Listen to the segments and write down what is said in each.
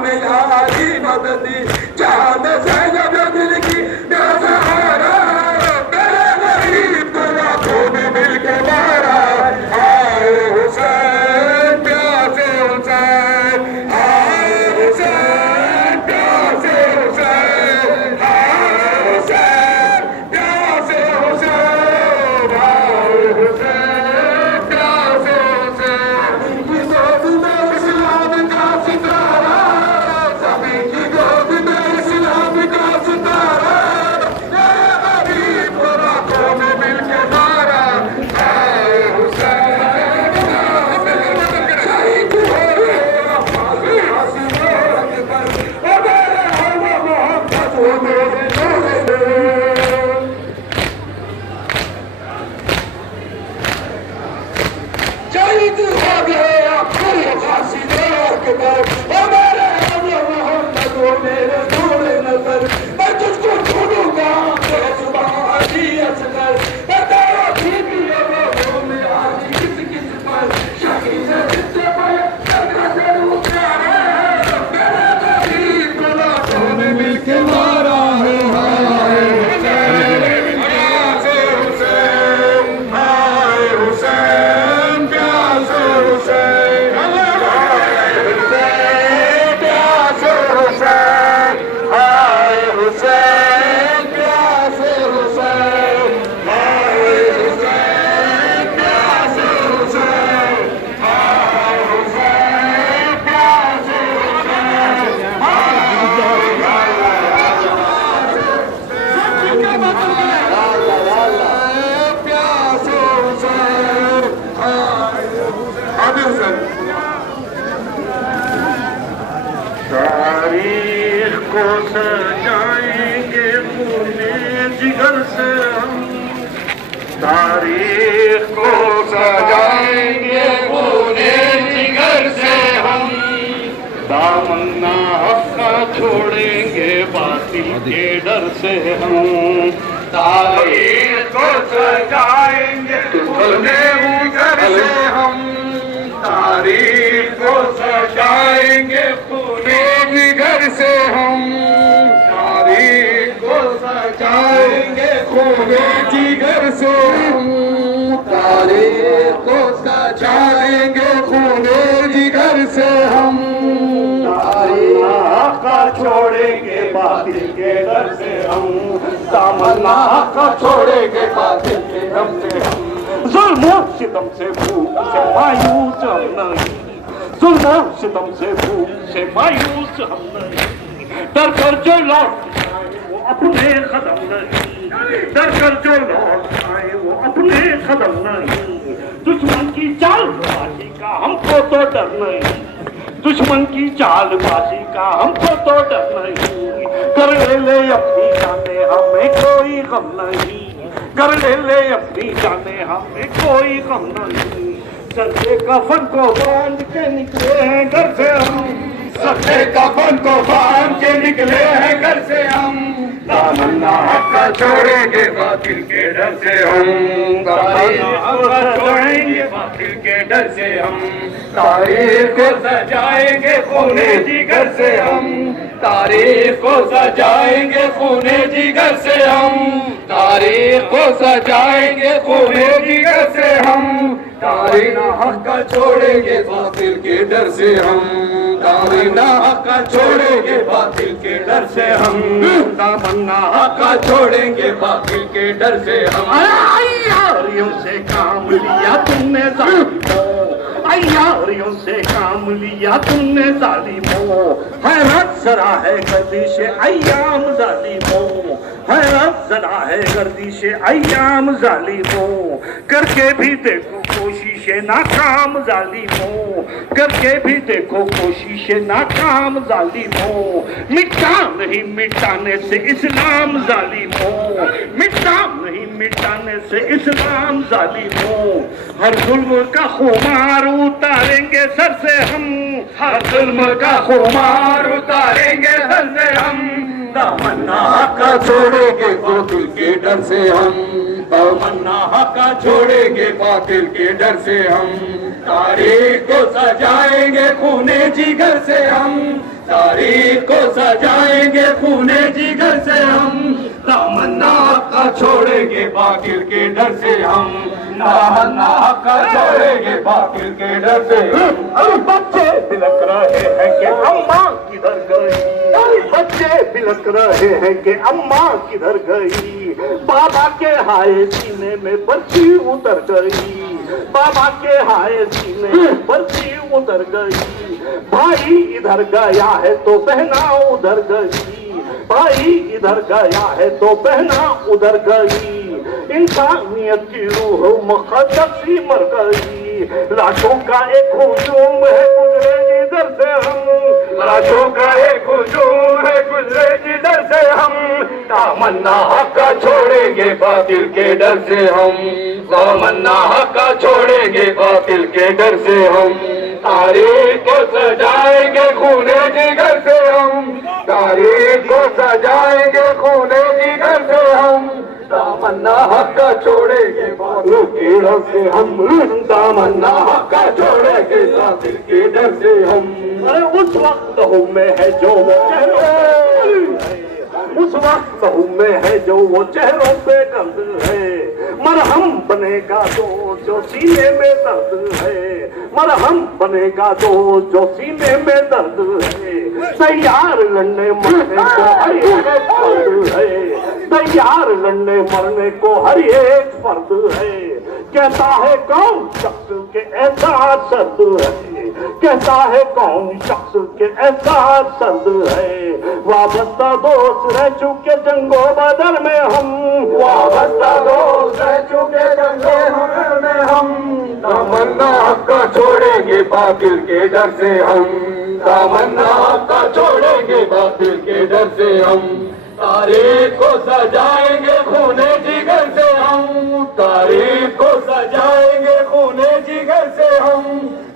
में यारी मददी जहाँ में ज़ैनब दिल की बेसहारा मेरे गरीब को लाखों में मिल के मारा आए हुसैन प्यासे हुसैन आए हुसैन प्यासे हुसैन आए हुसैन प्यासे हुसैन आए हुसैन प्यासे हुसैन की गोद में इस्लाम का सितारा सभी की गोद में इस्लाम का सितारा मेरे गरीब को लाखों में मिल के मारा आए हुसैन शहीद हो गया फांसी हसीनों पर ओ मेरे हवा मोहब्बत हो मेरे शहीद हो गया पूरे फांसी के बाद ओ मेरे हवा मोहब्बत हो मेरे नूर नजर मैं तुझको ढूंढूंगा तेरे सुबह अजी असगर मैं तेरा भी वो में आज किस किस पर शहीद जिससे पर चंद्र से उतारा मेरे गरीब को लाखों में मिल के मारा है हाय हुसैन हाय हुसैन प्यासे हुसैन हाय हुसैन प्यासे हुसैन हाय हुसैन प्यासे हुसैन हाय हुसैन प्यासे हुसैन हाय हुसैन प्यासे प्यासे हुसैन हुसैन तारीख को सजाएंगे खूने जिगर से हम तारीख को सजाएंगे खूने जिगर से हम दामन्ना हक़ छोड़ेंगे बातिल के डर से हम तारीख को सजाएंगे खूने जिगर से हम तारीख को सजाएंगे खूने जिगर से हम तारीख को सजाएंगे खूने जिगर से हम तारीख को सजाएंगे खूने जिगर से हम तारीख का छोड़ेंगे बातिल के डर से हम तमन्ना का छोड़ेंगे बातिल के दम से हम जुल्म सितम से भूख से मायूस हम नहीं जुल्म सितम से भूख से मायूस हम नहीं डर कर जो लौट आए वो अपने कदम नहीं डर कर जो लौट आए वो अपने कदम नहीं दुश्मन की चालबाजी का हमको तो डर नहीं दुश्मन की चालबाजी का हमको तो डर नहीं कर ले अपनी जाने हमें कोई गम नहीं कर ले अपनी जाने हमें कोई गम नहीं सच्चे कफन को बांध के निकले हैं घर से हम सच्चे कफन को बांध के निकले हैं घर से हम तमन्ना हक़ छोड़ेंगे बातिल के डर से हम छोड़ेंगे बातिल के डर से हम तारीख को सजाएंगे खूने जिगर से हम तारीख को सजाएंगे खूने जिगर से हम तारीख को सजाएंगे खूने जिगर से हम तारीख हक़ छोड़ेंगे बातिल के डर से हम तारीख हक़ छोड़ेंगे बातिल के डर से हम तमन्ना हक़ छोड़ेंगे बातिल के डर से हम यारियों से काम लिया तुमने यारियों से काम लिया तुमने जालिमों हैरत जरा है गर्दिश अय्याम जालिमों हैरत जरा है गर्दिश अय्याम जालिमों करके भी देखो कोशिश नाकाम जालिमों करके भी देखो कोशिश नाकाम जालिमों मिटा नहीं मिटाने से इस्लाम जालिमों मिटा नहीं मिटाने से इस्लाम जालिमों हर जुल्म का खुमार उतारेंगे सर से हम हर जुल्म का खुमार उतारेंगे सर से हम तमन्ना हक़ छोड़ेंगे बातिल के डर से हम तमन्ना हक़ छोड़ेंगे बातिल के डर से हम तारीख को सजाएंगे खूने जिगर से हम तारीख को सजाएंगे खूने जिगर से हम, तमन्ना का छोड़ेंगे बातिल के डर से हम, तमन्ना का छोड़ेंगे बातिल के डर से। अरे बच्चे बिलक रहे हैं कि अम्मा किधर गई, बच्चे बिलक रहे हैं कि अम्मा किधर गई, बाबा के हाय सीने में बर्फी उतर गई, बाबा के हाय सीने में बर्फी उतर गई, भाई इधर गया है तो बहना उधर गई, भाई इधर गया है तो बहना उधर गई, इंसानियत की रूह मुक़द्दस ही मर गई, लाशों का एक हुजूम है गुजरे जिधर से हम, लाशों का एक हुजूम है गुजरे जिधर से हम, तमन्ना का छोड़ेंगे बातिल के डर से हम, तमन्ना का छोड़ेंगे बातिल के डर से हम, तारीख को सजाएंगे खूने जिगर से हम, तारीख को सजाएंगे खूने जिगर से हम, तमन्ना का छोड़ेंगे बातिल के डर से हम, तमन्ना का छोड़ेंगे बातिल के डर से हम। अरे उस वक्त लहू में है जो वो चेहरों, उस वक्त लहू में है जो वो चेहरों पे दर्द है, मरहम बनेगा जो सीने में दर्द है, मरहम बनेगा जो सीने में दर्द है, तैयार लड़ने मरने को हर एक फर्द है, तैयार लड़ने मरने को हर एक फर्द है, कहता है कौन शख्स के ऐसा सर्द है, कहता है कौन शख्स के ऐसा सर्द है, वाबस्ता दोस्त रह चुके जंगो बदर में हम, वाबस्ता दोस्त रह चुके जंगो बदर में हम, तमन्ना का छोड़ेंगे बातिल के डर से हम, तमन्ना का छोड़ेंगे बातिल के डर से हम, तारीख को सजाएंगे खूने जिगर से हम, तारीख को सजाएंगे खूने जिगर से हम,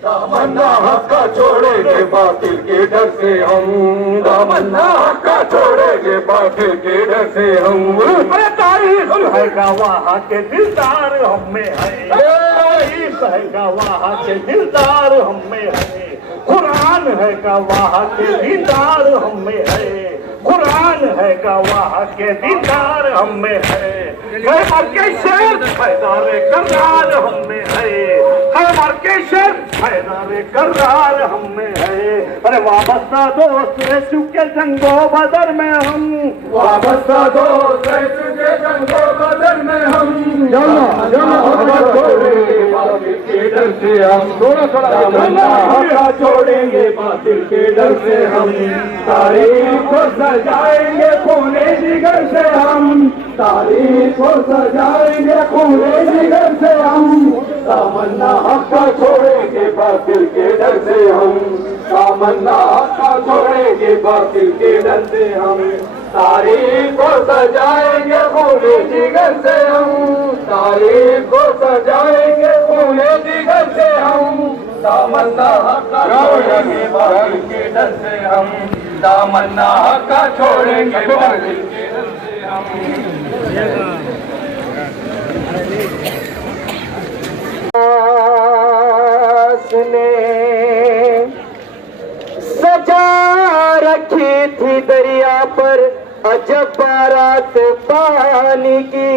तमन्ना का छोड़ेंगे बातिल के डर से हम, तमन्ना का छोड़ेंगे बातिल के डर से हम। अरे तारीख है गवाह के दिलदार हम में है, तारीख है गवाह के दिलदार हम में है, कुरान है गवाह के दीदार हम में है, कुरान है गवाह के दीदार हम में है, खैबर के शेर हैदर कर्रार हम में है, खैबर के शेर हैदर कर्रार हम में है, अरे वाबस्ता दोस्त रह चुके जंगो बदर में हम, वाबस्ता दोस्त रह चुके जंगो बदर में हम, के डर से हम, थोड़ा छोड़ेंगे बातिल के डर से हम, तारीख को सजाएंगे खूने जिगर से हम, तारीख को सजाएंगे खूने जिगर से हम, तमन्ना का छोड़ेंगे बातिल के डर से हम, तमन्ना का छोड़ेंगे बातिल के डर से हम, तारीख को सजाएंगे खूने जिगर से हम, तारीख को सजाएंगे खूने जिगर से हम, तमन्ना का छोड़ेंगे बातिल के डर से हम, तमन्ना का छोड़ेंगे बातिल के डर से हम। ने सजा रखी थी दरिया पर अजब बारात पानी की,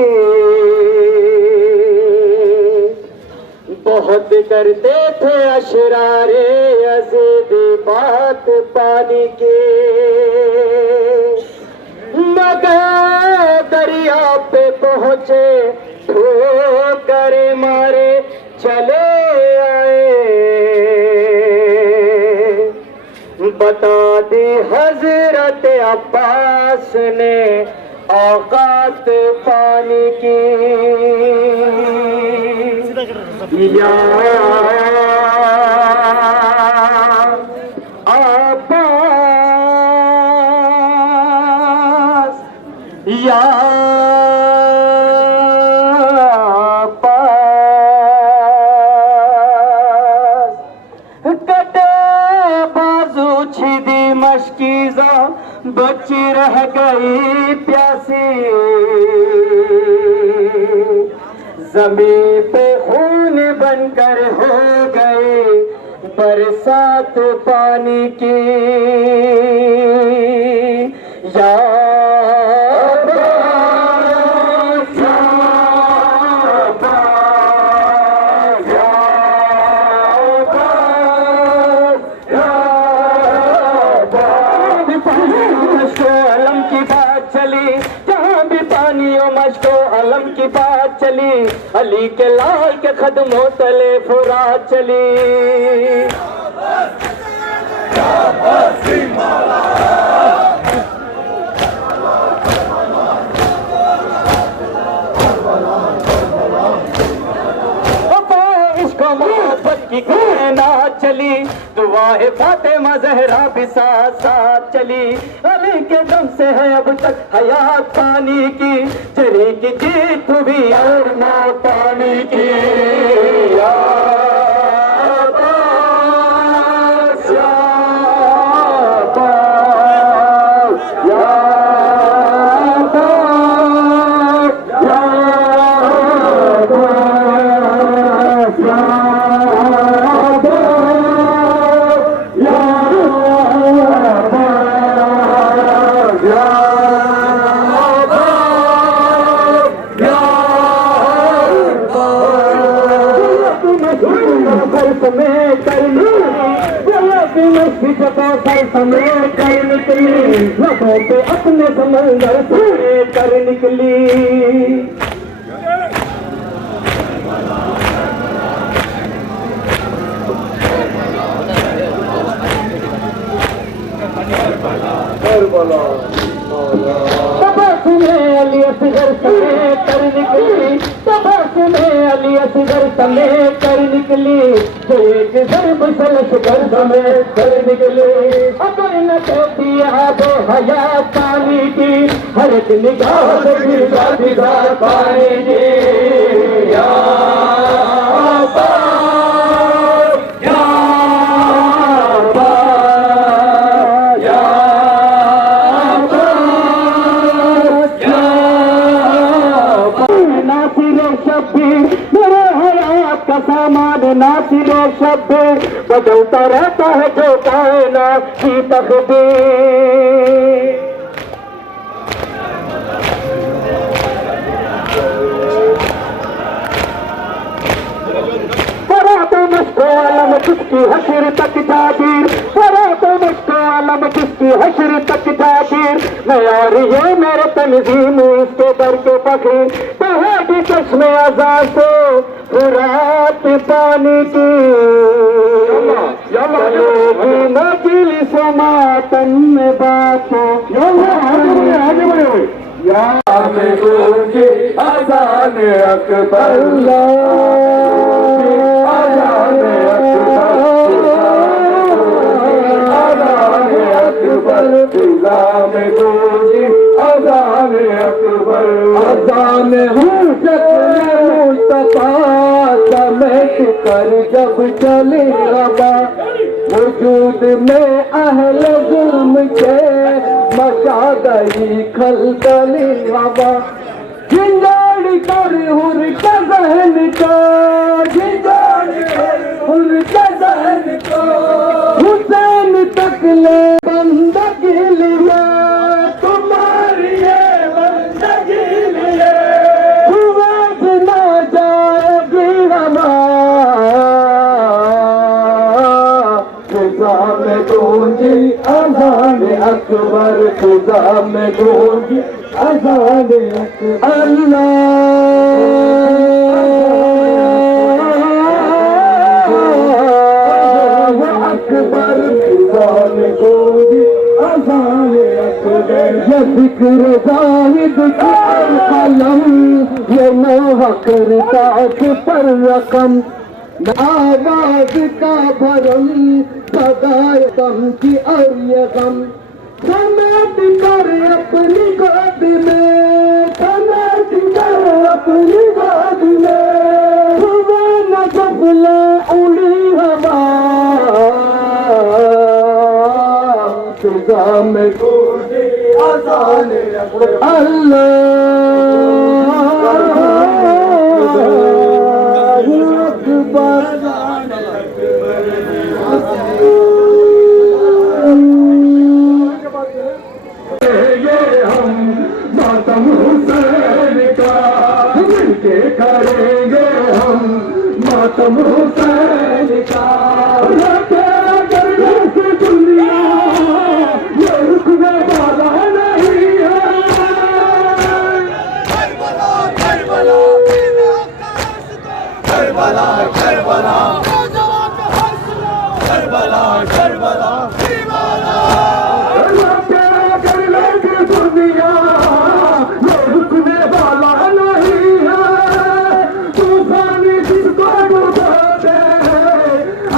बहुत डरते थे अशरारे यजीद बात पानी के, मगर दरिया पे पहुंचे ठोकर मारे चले आए, बता दी हजरत अब्बास ने औकात पानी की, या अब्बास या मशकीज़ा बची रह गई प्यासी, जमीन पे खून बनकर हो गए बरसात पानी की या अलम की बात चली, अली के लाल के कदमों तले फुरात चली। इसको मोहब्बत की कायनात चली, दुआए फातिमा ज़हरा भी साथ साथ चली। अली के दम से है अब तक हयात पानी की, जरी की जीत हुई और मौत पानी की। या अब्बास, या अब्बास, या अब्बास, या कर निकली, लबों पे अपने समंदर पूरे कर निकली। अली असगर समेत कर निकली, अली असगर समेत कर निकली, जो एक ज़र्ब सलस कर समेत कर निकली। अगर न कहती आबो हयात पानी की, हर एक निगाह से दीदार पानी की। या अब्बास, या अब्बास, या सामान नासिर शब्द बदलता रहता है जो कायनात की तकदीर। फरातो मुझको आलम किसकी हशर तक जागीर, फरातो मुझको आलम किसकी हशर तक जागीर। मैं और ये मेरे तंजीम इसके दर के फकीर, बहेगी चश्मे अज़ां से फुरात पानी की। चलेगी मजलिस मातम में बातों, आगे बढ़े या में गूंजी अज़ान अकबर, अज़ान अकबर, फिज़ा में गूंजी अज़ान अकबर। अज़ान मुस्तफा समेट कर जब चले रबा, वजूद में अहले जुर्म के मचा गई खलबली हवा। झंझाड़ी कर हुर के ज़हन को, झंझाड़ी कर हुर के ज़हन को, हुसैन तक ले बंदगी लिए, तुम्हारी ये बंदगी लिए ना जाएगी फिज़ा में गूंजी अज़ान अकबर, फिज़ा में गूंजी अज़ान अकबर। अल्लाह अकबर, फिज़ा में गूंजी अज़ान अकबर। ये ज़िक्र ज़ाहिद का कलम, ये नौह करता पर रकम, आवाज का भरम सदाए दम की और ये गम। समेट कर अपनी गोद में, समेट कर अपनी गोद में, हुए न जबले उड़ी हवा। फिज़ा में गूंजी अज़ान अल्लाह अकबर। मिलके करेंगे हम मातम हुसैन का। दुनिया ये रुकने वाला नहीं है। Karbala Karbala Karbala Karbala Karbala Karbala कर लेंगे दुनिया ये रुकने वाला नहीं है। तूफान जिसको डुबा दे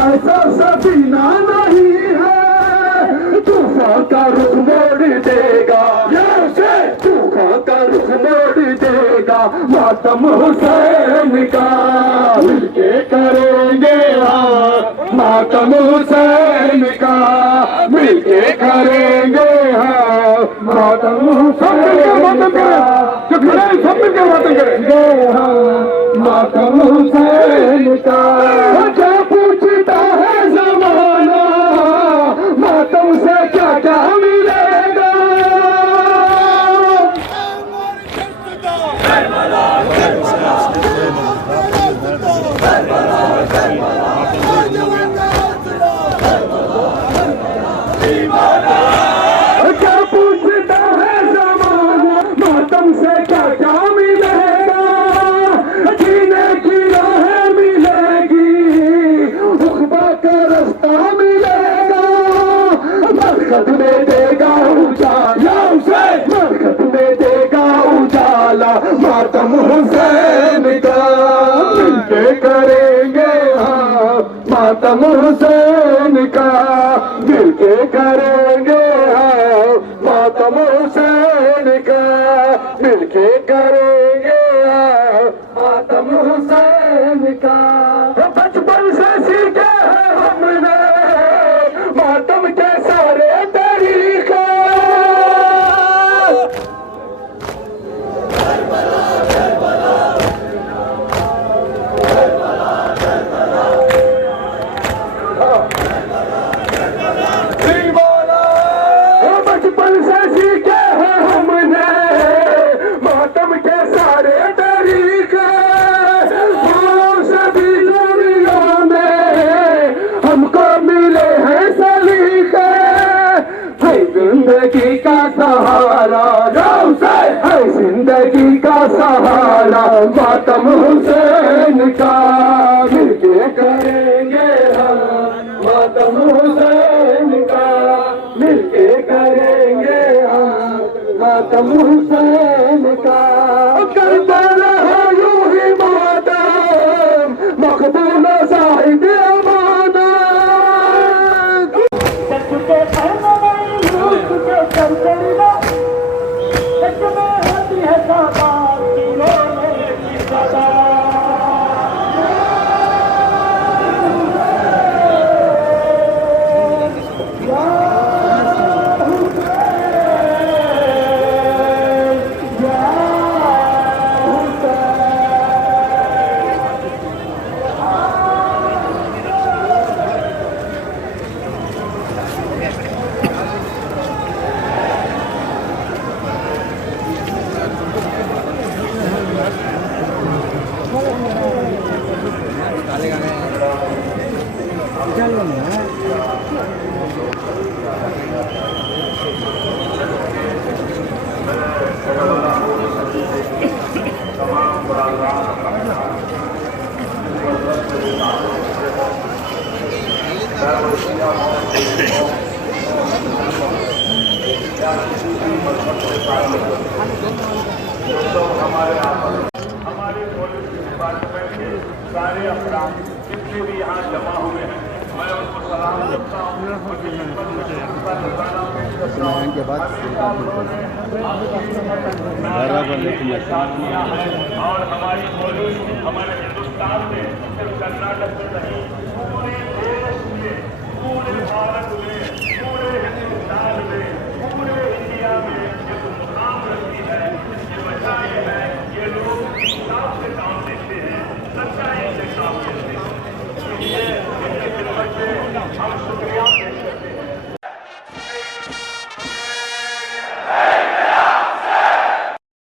ऐसा सफीना नहीं है। तूफान का रुख मोड़ देगा तूफान का रुख मोड़ देगा मातम हुसैन का। मिलके करेंगे हाँ मातम हुसैन का। मिलके करेंगे हाँ मातम हुसैन का। जो खड़े हैं सब मिलकर मातम करेंगे हाँ मातम हुसैन का। क्या पूछता है जमाना मातम से क्या क्या मिलेगा। क्या पूछता है जमाना मातम से क्या क्या मिलेगा। जीने की राह मिलेगी उखबा का रास्ता मिलेगा। बरकत में देगा उजाला बरकत में देगा उजाला मातम हुसैन का। मिलके करेंगे हाँ मातम हुसैन का। मिलके करेंगे हाँ मातम हुसैन का। मिलके करेंगे हाँ मातम हुसैन का। बचपन से सीखे हैं हमने मातम के सारे तरीके। बचपन से सीखे हैं हमने मातम के सारे तरीके। सभी दुनिया में हमको मिले हैं सलीके। है जिंदगी का सहारा है जिंदगी का सहारा मातम हुसैन का। मिलके करेंगे हम मातम हुसैन का। मिलके करेंगे हम मातम हुसैन का। करता रहा यूं ही मातम मकबूल साहिब अमानत। करते करना में होती है सामान दिलों में की सदा। हमारे पुलिस डिपार्टमेंट के सारे अपराध जितने भी यहाँ जमा हुए हैं मैं उनको सलाम करता हूँ। के बाद और हमारी पुलिस हमारे हिंदुस्तान में सिर्फ कर्नाटक में नहीं